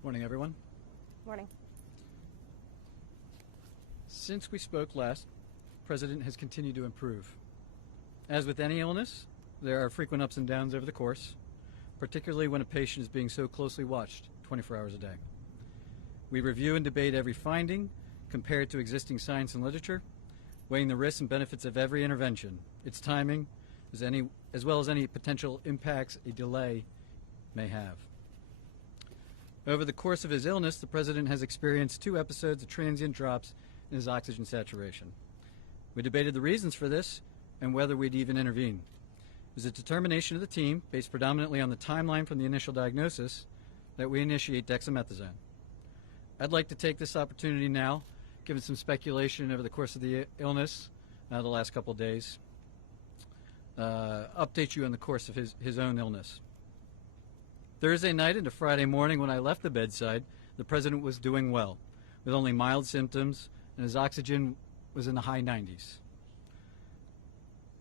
Good morning, everyone. Morning. Since we spoke last, the President has continued to improve. As with any illness, there are frequent ups and downs over the course, particularly when a patient is being so closely watched 24 hours a day. We review and debate every finding, compare it to existing science and literature, weighing the risks and benefits of every intervention, its timing, as well as any potential impacts a delay may have. Over the course of his illness, the President has experienced 2 episodes of transient drops in his oxygen saturation. We debated the reasons for this and whether we'd even intervene. It was a determination of the team, based predominantly on the timeline from the initial diagnosis, that we initiate dexamethasone. I'd like to take this opportunity now, given some speculation over the course of the illness, the last couple of days, update you on the course of his own illness. Thursday night into Friday morning when I left the bedside, the President was doing well, with only mild symptoms, and his oxygen was in the high 90s.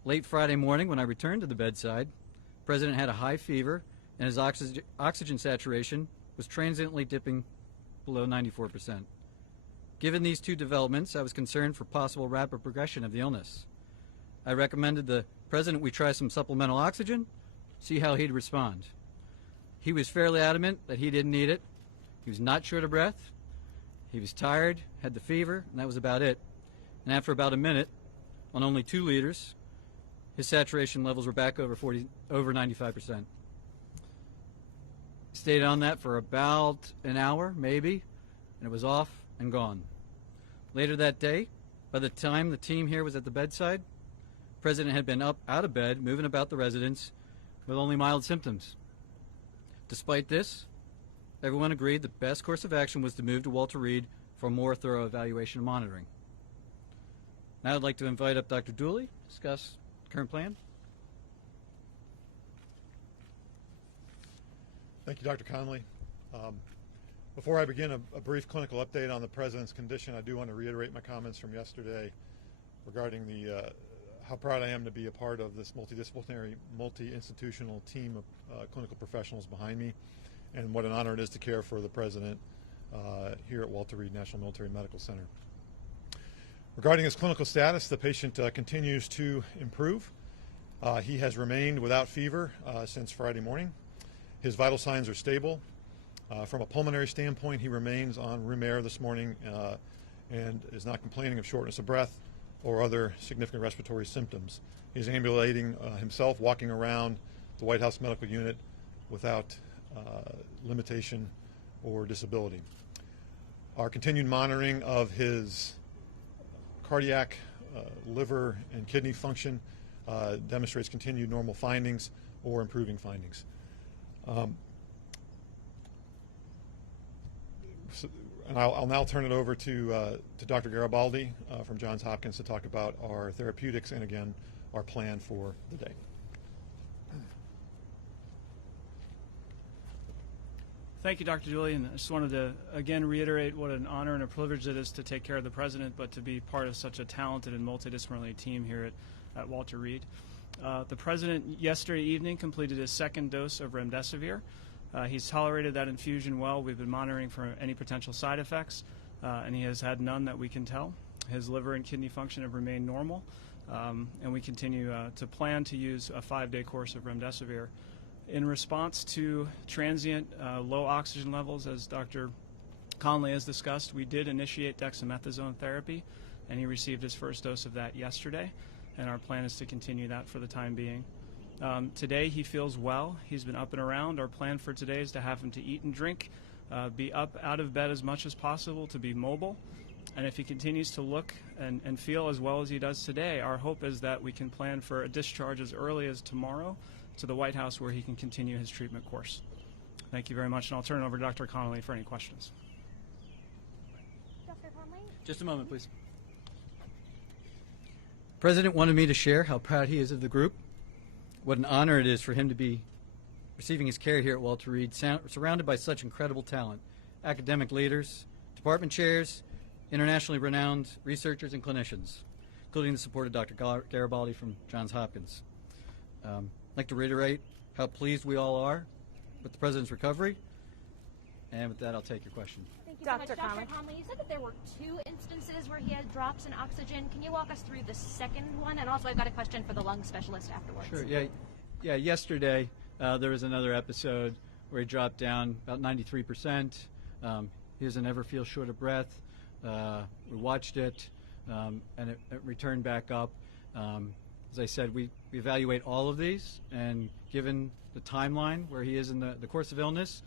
Late Friday morning when I returned to the bedside, the President had a high fever, and his oxygen saturation was transiently dipping below 94%. Given these 2 developments, I was concerned for possible rapid progression of the illness. I recommended the President we try some supplemental oxygen, see how he'd respond. He was fairly adamant that he didn't need it. He was not short of breath. He was tired, had the fever, and that was about it. And after about a minute, on only 2 liters, his saturation levels were back over 95%. Stayed on that for about an hour, maybe, and it was off and gone. Later that day, by the time the team here was at the bedside, the President had been up out of bed, moving about the residence with only mild symptoms. Despite this, everyone agreed the best course of action was to move to Walter Reed for a more thorough evaluation and monitoring. Now I'd like to invite up Dr. Dooley to discuss the current plan. Thank you, Dr. Conley. Before I begin a brief clinical update on the President's condition, I do want to reiterate my comments from yesterday regarding how proud I am to be a part of this multidisciplinary, multi-institutional team of clinical professionals behind me, and what an honor it is to care for the President here at Walter Reed National Military Medical Center. Regarding his clinical status, the patient continues to improve. He has remained without fever since Friday morning. His vital signs are stable. From a pulmonary standpoint, he remains on room air this morning and is not complaining of shortness of breath or other significant respiratory symptoms. He's ambulating himself, walking around the White House Medical Unit without limitation or disability. Our continued monitoring of his cardiac, liver, and kidney function demonstrates continued normal findings or improving findings. And I'll now turn it over to Dr. Garibaldi from Johns Hopkins to talk about our therapeutics and, again, our plan for the day. Thank you, Dr. Dooley, and I just wanted to again reiterate what an honor and a privilege it is to take care of the President, but to be part of such a talented and multidisciplinary team here at Walter Reed. The President yesterday evening completed his 2nd dose of remdesivir. He's tolerated that infusion well. We've been monitoring for any potential side effects, and he has had none that we can tell. His liver and kidney function have remained normal, and we continue to plan to use a 5-day course of remdesivir. In response to transient low oxygen levels, as Dr. Conley has discussed, we did initiate dexamethasone therapy, and he received his 1st dose of that yesterday, and our plan is to continue that for the time being. Today he feels well. He's been up and around. Our plan for today is to have him to eat and drink, be up out of bed as much as possible, to be mobile. And if he continues to look and feel as well as he does today, our hope is that we can plan for a discharge as early as tomorrow to the White House, where he can continue his treatment course. Thank you very much, and I'll turn it over to Dr. Conley for any questions. Dr. Conley? Just a moment, please. The President wanted me to share how proud he is of the group, what an honor it is for him to be receiving his care here at Walter Reed, surrounded by such incredible talent, academic leaders, department chairs, internationally renowned researchers and clinicians, including the support of Dr. Garibaldi from Johns Hopkins. I'd like to reiterate how pleased we all are with the President's recovery And with that, I'll take your question. Thank you so much. Dr. Conley. Dr. Conley, you said that there were 2 instances where he had drops in oxygen. Can you walk us through the second one? And also, I've got a question for the lung specialist afterwards. Sure. Yeah. Yesterday, there was another episode where he dropped down about 93%. He doesn't ever feel short of breath. We watched it, and it returned back up. As I said, we evaluate all of these, and given the timeline where he is in the course of illness,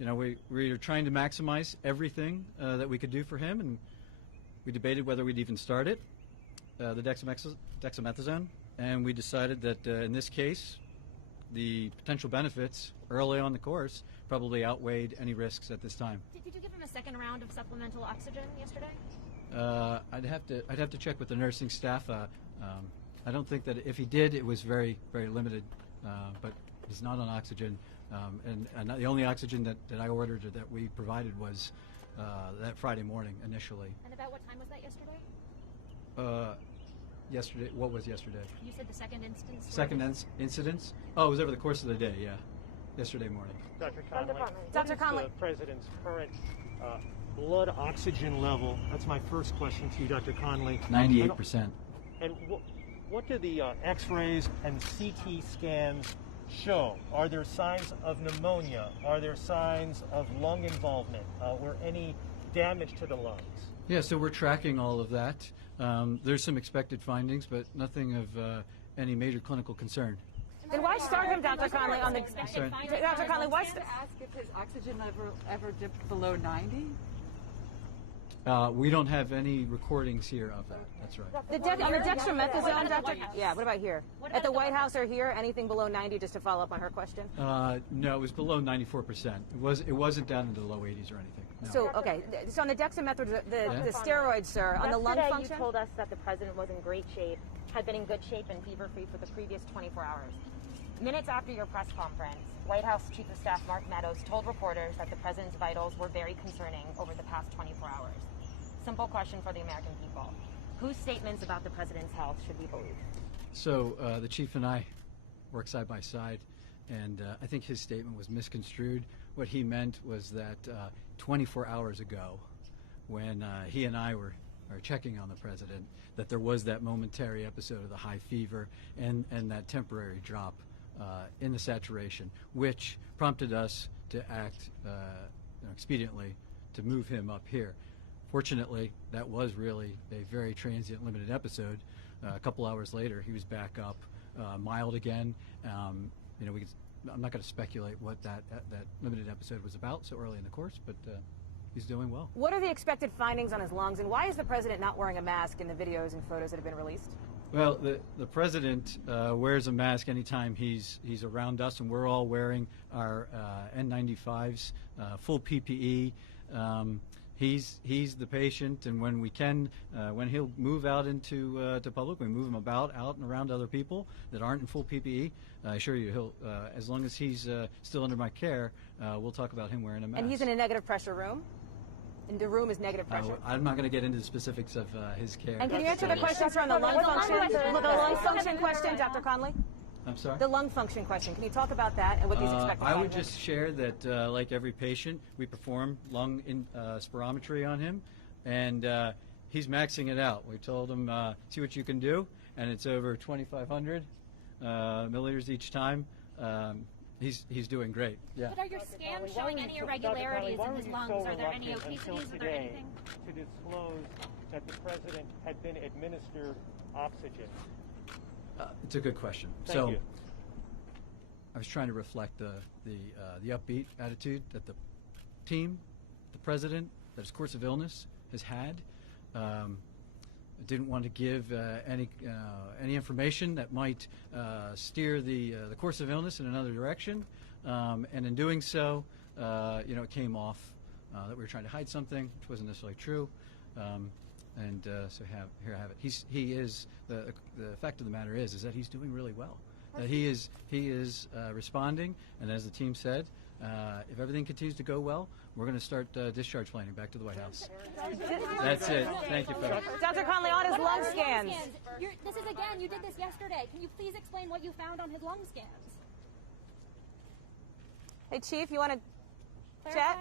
we're trying to maximize everything that we could do for him, and we debated whether we'd even start it, the dexamethasone, and we decided that in this case, the potential benefits early on the course probably outweighed any risks at this time. Did you give him a second round of supplemental oxygen yesterday? I'd have to check with the nursing staff. I don't think that if he did, it was very, very limited, but he's not on oxygen. And the only oxygen that I ordered or that we provided was that Friday morning initially. And about what time was that yesterday? Yesterday, what was yesterday? You said the second instance. Second incidence? Oh, it was over the course of the day, yeah. Yesterday morning. Dr. Conley. Dr. Conley. What is the President's current blood oxygen level? That's my first question to you, Dr. Conley. 98%. And what do the X-rays and CT scans show? Are there signs of pneumonia? Are there signs of lung involvement or any damage to the lungs? Yeah, so we're tracking all of that. There's some expected findings, but nothing of any major clinical concern. Then why start him, Dr. Conley, on the... Sorry? Dr. Conley, why... To ask if his oxygen level ever dipped below 90? We don't have any recordings here of that. That's right. On the dexamethasone, Dr. Yeah, what about here? At the White House or here, anything below 90, just to follow up on her question? No, it was below 94%. It wasn't down into the low 80s or anything. No. So, okay. So on the dexamethasone, the steroids, sir, on the lung Yesterday, function? you told us that the president was in great shape, had been in good shape and fever-free for the previous 24 hours. Minutes after your press conference, White House Chief of Staff Mark Meadows told reporters that the president's vitals were very concerning over the past 24 hours. Simple question for the American people. Whose statements about the president's health should we believe? So the chief and I work side by side, and I think his statement was misconstrued. What he meant was that 24 hours ago, when he and I were checking on the president, that there was that momentary episode of the high fever and that temporary drop in the saturation, which prompted us to act expediently to move him up here. Fortunately, that was really a very transient, limited episode. A couple hours later, he was back up, mild again. I'm not going to speculate what that limited episode was about so early in the course, but he's doing well. What are the expected findings on his lungs, and why is the president not wearing a mask in the videos and photos that have been released? Well, the president wears a mask anytime he's around us, and we're all wearing our N95s, full PPE. He's the patient, and when we can, when he'll move out into to public, we move him out and around other people that aren't in full PPE. I assure you, he'll as long as he's still under my care, we'll talk about him wearing a mask. And he's in a negative pressure room? And the room is negative pressure? I'm not going to get into the specifics of his care. And can you answer the questions on the lung function? The lung function question, Dr. Conley? I'm sorry? The lung function question. Can you talk about that and what these expected I would findings? just share that, like every patient, we perform lung spirometry on him, and he's maxing it out. We told him, see what you can do, and it's over 2,500 milliliters each time. He's doing great. Yeah. But are your scans showing any irregularities in his lungs? Are there any obesities? Are there anything? To disclose that the president had been administered oxygen? It's a good question. Thank you. I was trying to reflect the upbeat attitude that the team, the president, that his course of illness has had. I didn't want to give any information that might steer the course of illness in another direction, and in doing so, it came off that we were trying to hide something, which wasn't necessarily true. So here I have it. He is the fact of the matter is that he's doing really well. That he is responding, and as the team said, if everything continues to go well, we're going to start discharge planning back to the White House. That's it. Thank you, folks. Dr. Conley, on his lung scans. This is again. You did this yesterday. Can you please explain what you found on his lung scans? Hey, Chief, you want to Chet?